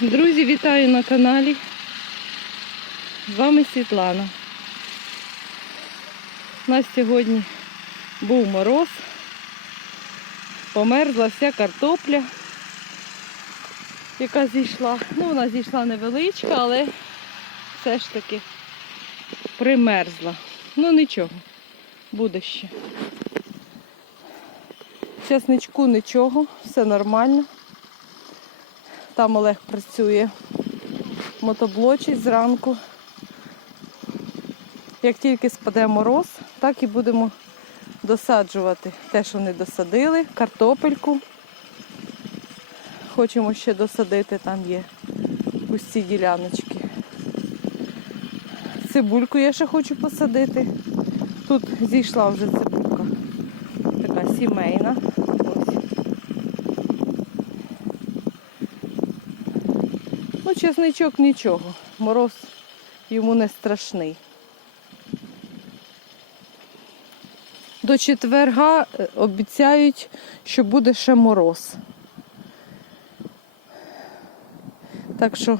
Друзі, вітаю на каналі. З вами Світлана. У нас сьогодні був мороз, померзла вся картопля, яка зійшла. Ну, вона зійшла невеличка, але все ж таки примерзла. Ну нічого, буде ще. Чесничку нічого, все нормально. Там Олег працює мотоблочить зранку. Як тільки спаде мороз, так і будемо досаджувати те, що не досадили, картопельку. Хочемо ще досадити, там є пусті діляночки. Цибульку я ще хочу посадити. Тут зійшла вже цибулька. Така сімейна. Ось. Ну, чесничок нічого. Мороз йому не страшний. До четверга е, обіцяють, що буде ще мороз. Так що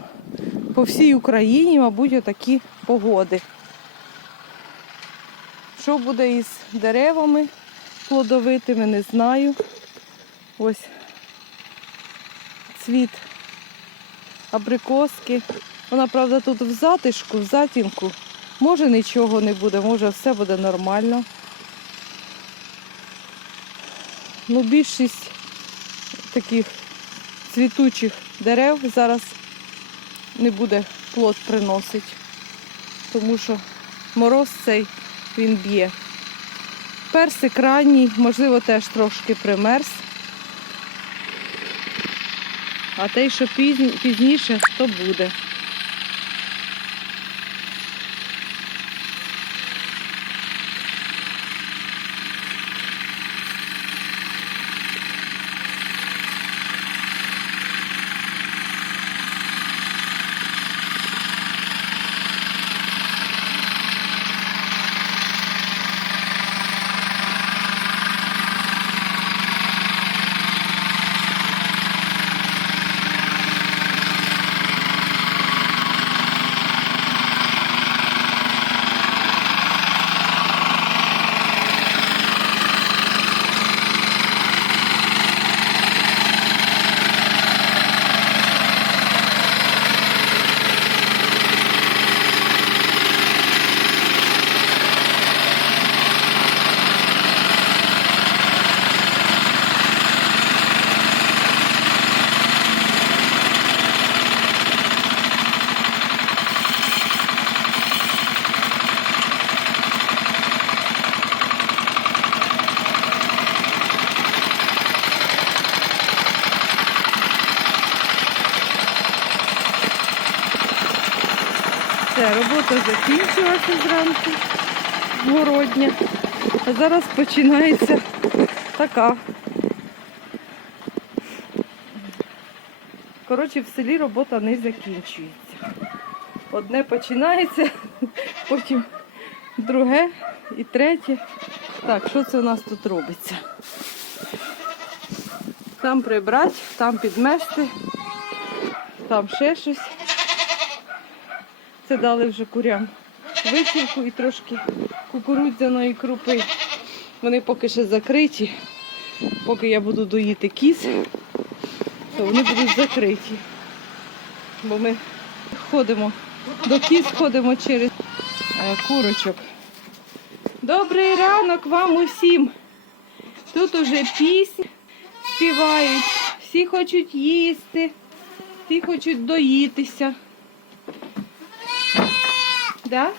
по всій Україні, мабуть, отакі погоди. Що буде із деревами плодовитими, не знаю. Ось цвіт абрикоски. Вона, правда, тут в затишку, в затінку. Може нічого не буде, може все буде нормально. Ну, більшість таких цвітучих дерев зараз не буде плод приносить, тому що мороз цей він б'є. Персик ранній, можливо, теж трошки примерз. А те, що пізніше, то буде. Все, робота закінчилася зранку, городня. А зараз починається така. Коротше, в селі робота не закінчується. Одне починається, потім друге і третє. Так, що це у нас тут робиться? Там прибрати, там підмести, там ще щось. Це дали вже курям висівку і трошки кукурудзяної крупи. Вони поки ще закриті. Поки я буду доїти кіз, то вони будуть закриті. Бо ми ходимо до кіз, ходимо через е, курочок. Добрий ранок вам усім. Тут уже пісні співають, всі хочуть їсти, всі хочуть доїтися. Да?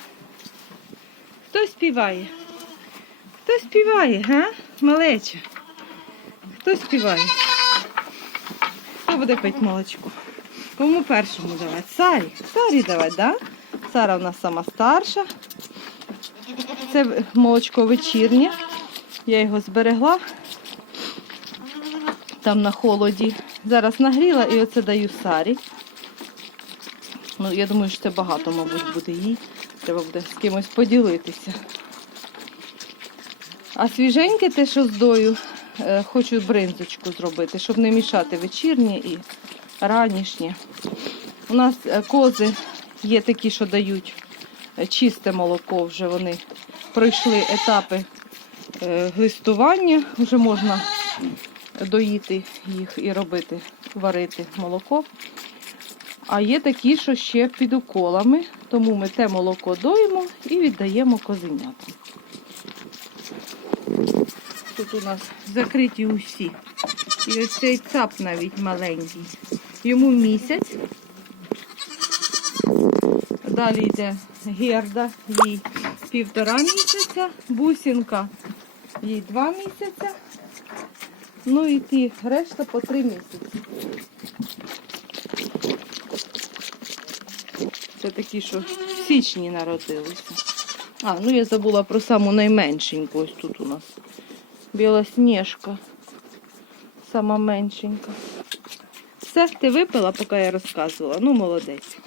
Хто співає? Хто співає, га? Малеча? Хто співає? Хто буде пити молочко? Кому першому давати? Сарі. Сарі давати, да? Сара в нас сама старша. Це молочко вечірнє. Я його зберегла. Там на холоді. Зараз нагріла і оце даю Сарі. Ну, я думаю, що це багато, мабуть, буде їй. Треба буде з кимось поділитися. А свіженьке те, що з дою, е, хочу бринзочку зробити, щоб не мішати вечірнє і ранішнє. У нас е, кози є такі, що дають е, чисте молоко, вже вони пройшли етапи глистування, вже можна доїти їх і робити, варити молоко. А є такі, що ще під уколами, тому ми те молоко доїмо і віддаємо козенятам. Тут у нас закриті усі. І ось цей цап навіть маленький. Йому місяць. Далі йде герда, їй півтора місяця, бусинка їй два місяця. Ну і ті решта по три місяці. Це такі, що в січні народилися. А, ну я забула про саму найменшеньку. Ось тут у нас. Білосніжка. Сама меншенька. Все, ти випила, поки я розказувала. Ну, молодець.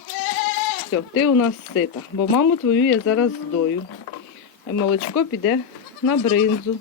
Все, ти у нас сита. Бо маму твою я зараз здою. Молочко піде на бринзу.